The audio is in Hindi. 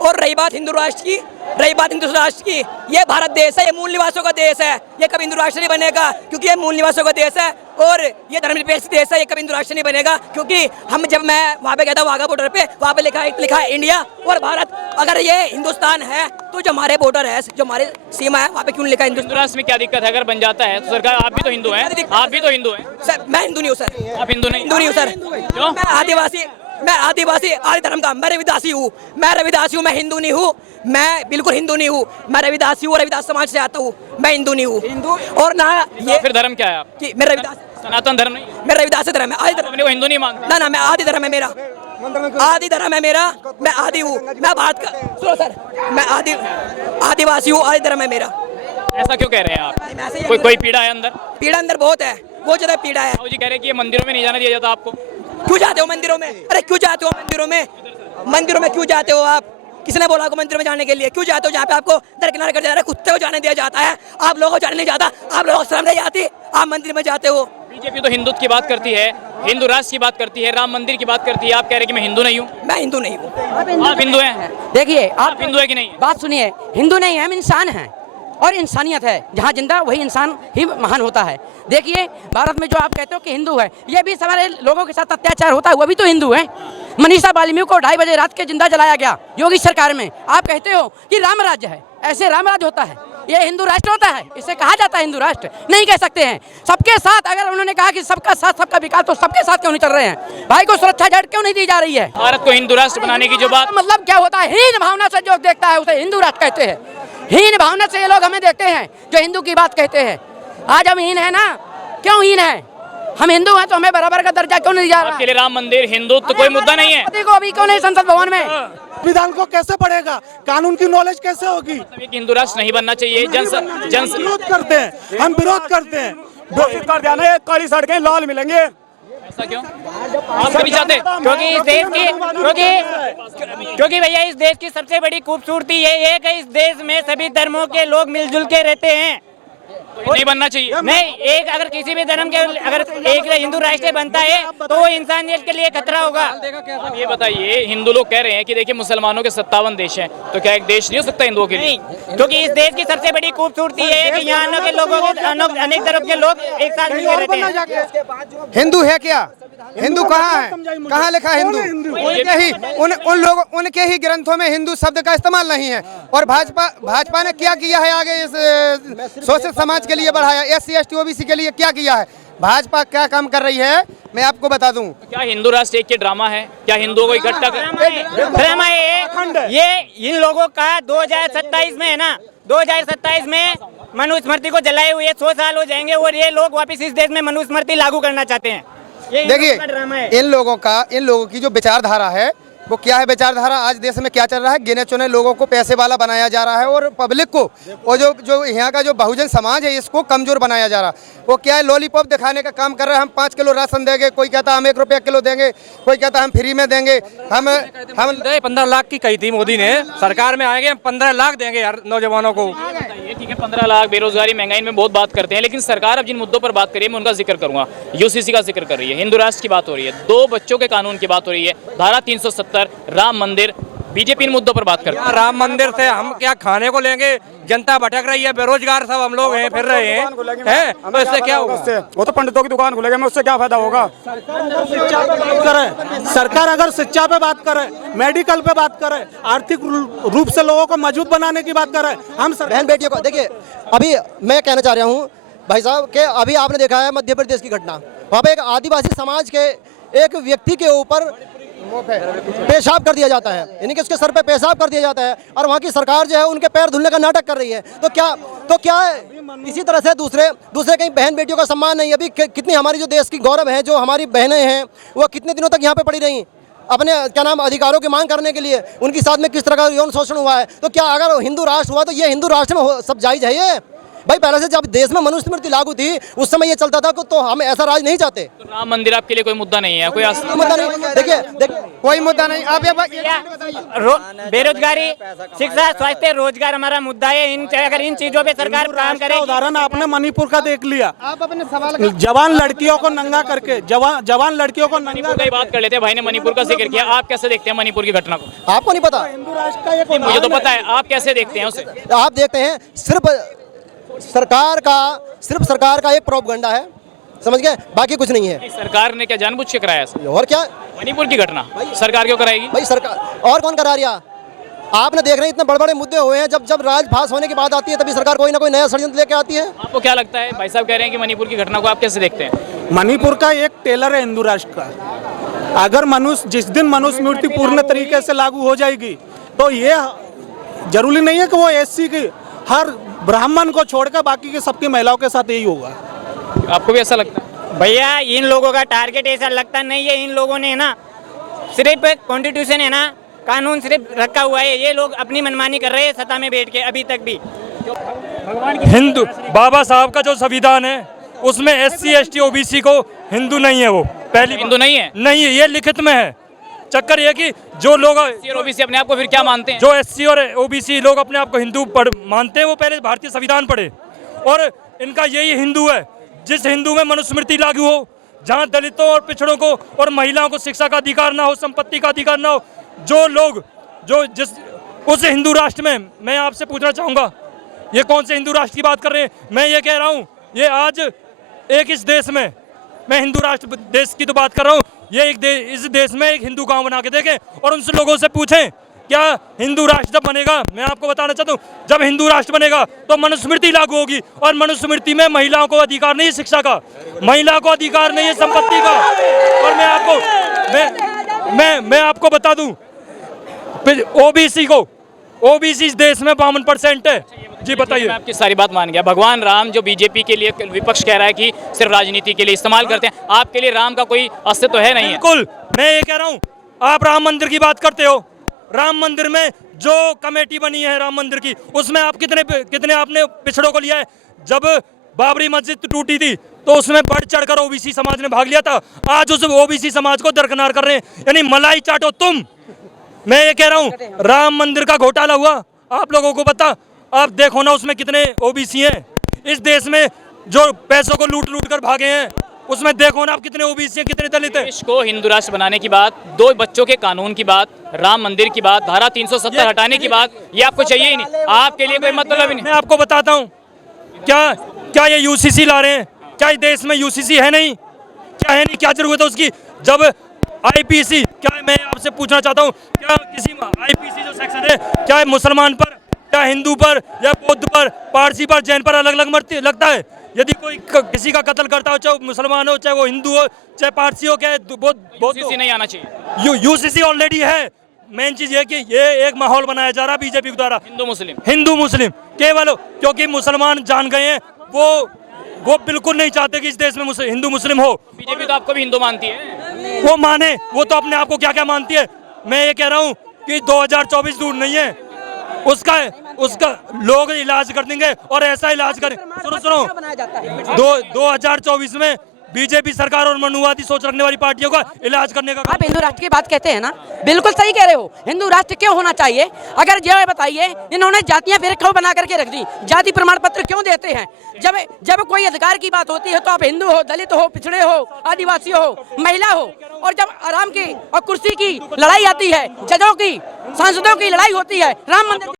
और रही बात हिंदू राष्ट्र की, ये भारत देश है, ये मूल निवासियों का देश है, ये कभी हिंदू राष्ट्र नहीं बनेगा क्योंकि ये मूल निवासियों का देश है। और ये धर्मनिरपेक्ष देश है, ये कभी हिंदू राष्ट्र नहीं बनेगा क्योंकि जब मैं वहाँ पे गया था वाघा बॉर्डर पे, वहाँ पे लिखा है इंडिया और भारत। अगर ये हिंदुस्तान है तो जो हमारे बॉर्डर है, जो हमारे सीमा है, वहाँ पे क्यों लिखा है हिंदू राष्ट्र में क्या दिक्कत है? अगर बन जाता है तो सरकार, आप भी तो हिंदू हैं, आप भी तो हिंदू हैं। सर मैं हिंदू नहीं हूँ सर। आप हिंदू नहीं हूँ सर। क्यों? मैं आदिवासी आदि धर्म का, मैं रविदासी हूँ, मैं हिंदू नहीं हूँ, मैं बिल्कुल हिंदू नहीं हूँ, मैं रविदासी हूँ, रविदास समाज से आता हूँ, मैं हिंदू नहीं हूँ। और ना ये फिर धर्म क्या है आप? कि मैं रविदास, सनातन धर्म नहीं, मेरा रविदास धर्म है, आदि धर्म। अपने को हिंदू नहीं मानते? ना मैं आदि धर्म है मेरा, आदि धर्म है मेरा, मैं आदि हूँ, मैं भारत का, सुनो सर, मैं आदिवासी हूँ, आदि धर्म है मेरा। ऐसा क्यों कह रहे हैं आप? कोई पीड़ा है अंदर? पीड़ा अंदर बहुत है, बहुत ज्यादा पीड़ा है। जी कह रहे हैं कि ये मंदिरों में नहीं जाने दिया जाता आपको। क्यों जाते हो मंदिरों में? अरे क्यों जाते हो मंदिरों में? मंदिरों में क्यों जाते हो आप? किसने बोला आपको मंदिर में जाने के लिए? क्यों जाते हो जहाँ पे आपको दरकिनार कर दिया जा रहा है, कुत्ते को जाने दिया जाता है, आप लोगों को जाने नहीं जाता, आप लोगों को शर्म नहीं आती, आप मंदिर में जाते हो। बीजेपी तो हिंदुत्व की बात करती है, हिंदू राष्ट्र की बात करती है, राम मंदिर की बात करती है, आप कह रहे हैं कि मैं हिंदू नहीं हूँ। मैं हिंदू नहीं हूँ। आप हिंदू हैं? देखिए आप हिंदू है कि नहीं? बात सुनिए, हिंदू नहीं है, हम इंसान हैं और इंसानियत है, जहाँ जिंदा वही इंसान ही महान होता है। देखिए भारत में जो आप कहते हो कि हिंदू है, ये भी हमारे लोगों के साथ अत्याचार होता है, वो भी तो हिंदू है। मनीषा वाल्मीकि को 2:30 बजे रात के जिंदा जलाया गया योगी सरकार में। आप कहते हो कि राम राज्य है, ऐसे राम राज्य होता है? ये हिंदू राष्ट्र होता है? इसे कहा जाता है हिंदू राष्ट्र? नहीं कह सकते हैं। सबके साथ, अगर उन्होंने कहा कि सबका साथ सबका विकास, तो सबके साथ क्यों नहीं चल रहे हैं? भाई को सुरक्षा झट क्यों नहीं दी जा रही है? भारत को हिंदू राष्ट्र बनाने की जो बात, मतलब क्या होता है? हीन भावना से जो देखता है उसे हिंदू राष्ट्र कहते हैं। हीन भावना से ये लोग हमें देखते हैं जो हिंदू की बात कहते हैं। आज हम हीन है ना, क्यों हीन है? हम हिंदू हैं तो हमें बराबर का दर्जा क्यों नहीं जा रहा? आपके लिए राम मंदिर हिंदुत्व कोई मुद्दा नहीं है? को अभी क्यों नहीं संसद भवन में? विधान को कैसे पढ़ेगा? कानून की नॉलेज कैसे होगी? हिंदू राष्ट्र नहीं बनना चाहिए। विरोध करते हैं, हम विरोध करते हैं। कर देना, काली सड़कें लाल मिलेंगे। ऐसा क्यों? आप नहीं चाहते? क्योंकि इस देश की क्योंकि भैया इस देश की सबसे बड़ी खूबसूरती ये है कि इस देश में सभी धर्मों के लोग मिलजुल के रहते हैं। नहीं बनना चाहिए? नहीं, एक अगर किसी भी धर्म के अगर एक हिंदू राष्ट्र बनता है तो वो इंसानियत के लिए खतरा होगा। आप ये बताइए, हिंदू लोग कह रहे हैं कि देखिए मुसलमानों के 57 देश हैं, तो क्या एक देश नहीं हो सकता हिंदुओं के लिए? नहीं, क्योंकि इस देश की सबसे बड़ी खूबसूरती है कि यहाँ के लोगों के अनेक धर्म के लोग एक साथ मिलकर रहते हैं। हिंदू है क्या? हिंदू कहाँ है? कहाँ लिखा है हिंदू? उनके ही ग्रंथों में हिंदू शब्द का इस्तेमाल नहीं है। और भाजपा ने क्या किया है आगे इस शोषित समाज के लिए बढ़ाया, SC ST OBC के लिए क्या किया है? भाजपा क्या काम कर रही है मैं आपको बता दूं। क्या हिंदू राष्ट्र एक ड्रामा है? क्या हिंदुओं को इकट्ठा ड्रामा है? ये इन लोगों का 2027 में है ना, 2027 में मनुस्मृति को जलाए हुए 100 साल हो जाएंगे और ये लोग वापस इस देश में मनुस्मृति लागू करना चाहते हैं। देखिए इन लोगों की जो विचारधारा है वो क्या है? विचारधारा आज देश में क्या चल रहा है? गिने चुने लोगों को पैसे वाला बनाया जा रहा है और पब्लिक को, और जो यहाँ का जो बहुजन समाज है इसको कमजोर बनाया जा रहा है। वो क्या है? लॉलीपॉप दिखाने का काम कर रहे हैं। हम 5 किलो राशन देंगे, कोई कहता है हम 1 रुपया किलो देंगे, कोई कहता है हम फ्री में देंगे। हम 15 लाख की कही थी मोदी ने, सरकार में आएंगे 15 लाख देंगे हर नौजवानों को। ठीक है, 15 लाख, बेरोजगारी, महंगाई में बहुत बात करते हैं, लेकिन सरकार अब जिन मुद्दों पर बात करिए मैं उनका जिक्र करूंगा। UCC का जिक्र कर रही है, हिंदू राष्ट्र की बात हो रही है, 2 बच्चों के कानून की बात हो रही है, धारा 370, राम मंदिर। बीजेपी इन मुद्दों पर बात करती है। राम मंदिर से हम क्या खाने को लेंगे? जनता भटक रही है, बेरोजगार सब हम लोग हैं, फिर रहे हैं, तो इससे क्या होगा? वो तो पंडितों की दुकान खुलेगी, उससे क्या फायदा होगा? सरकार अगर शिक्षा पे बात करे, मेडिकल पे बात करे, आर्थिक रूप से लोगों को मजबूत बनाने की बात करे, हम बहन बेटियों को देखिए। अभी मैं कहना चाह रहा हूँ भाई साहब कि अभी आपने देखा है मध्य प्रदेश की घटना, वहाँ पे एक आदिवासी समाज के एक व्यक्ति के ऊपर पेशाब कर दिया जाता है, यानी कि उसके सर पे पेशाब कर दिया जाता है, और वहाँ की सरकार जो है उनके पैर धुलने का नाटक कर रही है। तो क्या है? इसी तरह से दूसरे कहीं बहन बेटियों का सम्मान नहीं। अभी कितनी हमारी जो देश की गौरव है, जो हमारी बहनें हैं, वो कितने दिनों तक यहाँ पे पड़ी रही अपने क्या नाम अधिकारों की मांग करने के लिए। उनके साथ में किस तरह का यौन शोषण हुआ है। तो क्या अगर हिंदू राष्ट्र हुआ तो ये हिंदू राष्ट्र में सब जायज है? ये भाई पहले से जब देश में मनुस्मृति लागू थी उस समय ये चलता था तो हम ऐसा राज नहीं चाहते। तो राम मंदिर आपके लिए कोई मुद्दा नहीं है, कोई मुद्दा नहीं। देखिए कोई मुद्दा नहीं। आप बेरोजगारी, शिक्षा, स्वास्थ्य, रोजगार हमारा मुद्दा है। अगर इन चीजों पे सरकार काम करे। उदाहरण आपने मणिपुर का देख लिया, आप अपने सवाल जवान लड़कियों को नंगा करके, जवान लड़कियों को नंगा मणिपुर की बात कर लेते हैं। भाई ने मणिपुर का जिक्र किया, आप कैसे देखते हैं मणिपुर की घटना को? आपको नहीं पता? हिंदू राष्ट्र का एक मुझे तो पता है, आप कैसे देखते हैं उसे? आप देखते हैं सिर्फ सरकार का एक प्रोपगंडा है, समझ गए, बाकी कुछ नहीं है। सरकार ने क्या जानबूझ के कराया ऐसा? और क्या मणिपुर की घटना सरकार क्यों कराएगी? भाई सरकार और कौन करा रहा? आपने देख रहे हैं इतने बड़े बड़े मुद्दे हुए हैं, जब राज पास होने की बात आती है तभी सरकार कोई ना कोई नया षड्यंत्र लेके आती है। आपको क्या लगता है? भाई साहब कह रहे हैं कि मणिपुर की घटना को आप कैसे देखते हैं? मणिपुर का एक टेलर है हिंदू राष्ट्र का। अगर जिस दिन मनुस्मृति पूर्ण तरीके से लागू हो जाएगी तो ये जरूरी नहीं है कि वो एससी की, हर ब्राह्मण को छोड़कर बाकी के सबकी महिलाओं के साथ यही होगा। आपको भी ऐसा लगता है? भैया इन लोगों का टारगेट ऐसा लगता नहीं है। इन लोगों ने ना सिर्फ कॉन्स्टिट्यूशन है ना, कानून सिर्फ रखा हुआ है। ये लोग अपनी मनमानी कर रहे हैं सत्ता में बैठ के, अभी तक भी। हिंदू बाबा साहब का जो संविधान है उसमें SC ST OBC को हिंदू नहीं है, वो पहली हिंदू नहीं है? नहीं है, ये लिखित में है। चक्कर ये कि जो लोग OBC अपने आप को फिर क्या मानते हैं? जो SC और OBC लोग अपने आप को हिंदू मानते हैं वो पहले भारतीय संविधान पढ़े, और इनका यही हिंदू है जिस हिंदू में मनुस्मृति लागू हो, जहाँ दलितों और पिछड़ों को और महिलाओं को शिक्षा का अधिकार ना हो, संपत्ति का अधिकार ना हो। जो लोग जिस उस हिंदू राष्ट्र में, मैं आपसे पूछना चाहूँगा, ये कौन से हिंदू राष्ट्र की बात कर रहे हैं? मैं ये कह रहा हूँ, ये आज एक इस देश में, मैं हिंदू राष्ट्र देश की तो बात कर रहा हूँ, ये इस देश में एक हिंदू गांव बना के देखें और उनसे लोगों से पूछें क्या हिंदू राष्ट्र जब बनेगा, मैं आपको बताना चाहता हूँ, जब हिंदू राष्ट्र बनेगा तो मनुस्मृति लागू होगी, और मनुस्मृति में महिलाओं को अधिकार नहीं है शिक्षा का, महिला को अधिकार नहीं है संपत्ति का। और मैं आपको बता दूं, ओबीसी इस देश में 52% है। जी बताइए। मैं आपकी सारी बात मान गया। भगवान राम जो बीजेपी के लिए विपक्ष कह रहा है कि सिर्फ राजनीति के लिए इस्तेमाल करते हैं, आपके लिए राम का कोई अस्तित्व है नहीं है? बिल्कुल, मैं ये कह रहा हूँ, आप राम मंदिर की बात करते हो, राम मंदिर में जो कमेटी बनी है राम मंदिर की, उसमें आप कितने आपने पिछड़ों को लिया है? जब बाबरी मस्जिद टूटी थी तो उसमें बढ़ चढ़कर ओबीसी समाज ने भाग लिया था। आज उस ओबीसी समाज को दरकिनार कर रहे हैं, यानी मलाई चाटो तुम। मैं ये कह रहा हूँ, राम मंदिर का घोटाला हुआ, आप लोगों को पता, आप देखो ना उसमें कितने ओबीसी हैं। इस देश में जो पैसों को लूट कर भागे हैं, उसमें देखो ना आप कितने ओबीसी हैं, कितने दलित हैं। देश को हिंदू राष्ट्र बनाने की बात, 2 बच्चों के कानून की बात, राम मंदिर की बात, धारा 370 हटाने की बात, ये आपको चाहिए ही नहीं, आपके लिए कोई मतलब ही नहीं। मैं आपको बताता हूँ, क्या ये यूसीसी ला रहे हैं? क्या इस देश में यूसीसी है नहीं? क्या है नहीं? क्या जरूरत है उसकी? जब आईपीसी, क्या मैं आपसे पूछना चाहता हूँ, क्या किसी आईपीसी जो सेक्शन है, क्या मुसलमान पर, क्या हिंदू पर, या बौद्ध पर, पारसी पर, जैन पर अलग अलग लगता है? यदि कोई किसी का कत्ल करता हो, चाहे मुसलमान हो, चाहे वो हिंदू हो, चाहे पारसी हो, क्या यूसीसी नहीं आना चाहिए? यूसीसी ऑलरेडी है। मेन चीज ये कि ये एक माहौल बनाया जा रहा है बीजेपी के द्वारा, हिंदू मुस्लिम केवल, क्योंकि मुसलमान जान गए हैं, वो बिल्कुल नहीं चाहते कि इस देश में हिंदू मुस्लिम हो। बीजेपी तो आपको भी हिंदू मानती है। वो माने, वो तो अपने आप को क्या क्या मानती है। मैं ये कह रहा हूँ कि 2024 दूर नहीं है, उसका लोग इलाज कर देंगे, और ऐसा इलाज करें। सुनो 2024 में बीजेपी सरकार और मनुवादी सोच रखने वाली पार्टियों का इलाज करने का। आप हिंदू राष्ट्र की बात कहते हैं ना, बिल्कुल सही कह रहे हो। हिंदू राष्ट्र क्यों होना चाहिए? अगर ये बताइए, इन्होंने जातियां फिर क्यों बना करके रख दी? जाति प्रमाण पत्र क्यों देते हैं? जब कोई अधिकार की बात होती है तो आप हिंदू हो, दलित हो, पिछड़े हो, आदिवासी हो, महिला हो, और जब आराम की और कुर्सी की लड़ाई आती है, जजों की, सांसदों की लड़ाई होती है, राम मंदिर